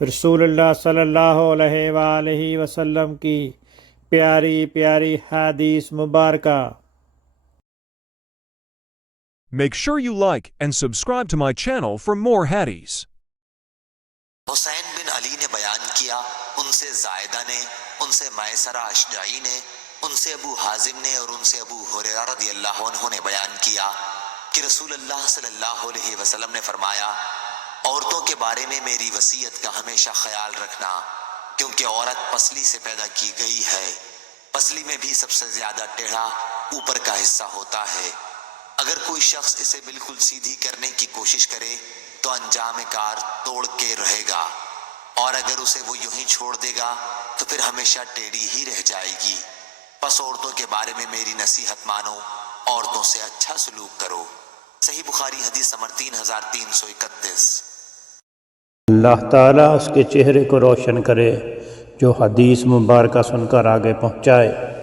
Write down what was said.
رسول اللہ صلی اللہ علیہ وآلہ وسلم کی پیاری پیاری حدیث مبارکہ۔ Make sure you like and subscribe to my channel for more hadiths. حسین بن علی نے بیان کیا، ان سے زائدہ نے، ان سے میسرہ اشجعی نے، ان سے ابو حازم نے اور ان سے ابو ہریرہ رضی اللہ عنہ نے بیان کیا کہ رسول اللہ صلی اللہ علیہ وسلم نے فرمایا، عورتوں کے بارے میں میری وصیت کا ہمیشہ خیال رکھنا، کیونکہ عورت پسلی سے پیدا کی گئی ہے، پسلی میں بھی سب سے زیادہ ٹیڑھا اوپر کا حصہ ہوتا ہے۔ اگر کوئی شخص اسے بالکل سیدھی کرنے کی کوشش کرے تو انجام کار توڑ کے رہے گا، اور اگر اسے وہ یوں ہی چھوڑ دے گا تو پھر ہمیشہ ٹیڑھی ہی رہ جائے گی۔ پس عورتوں کے بارے میں میری نصیحت مانو، عورتوں سے اچھا سلوک کرو۔ صحیح بخاری حدیث نمبر 3331۔ اللہ تعالیٰ اس کے چہرے کو روشن کرے جو حدیث مبارکہ سن کر آگے پہنچائے۔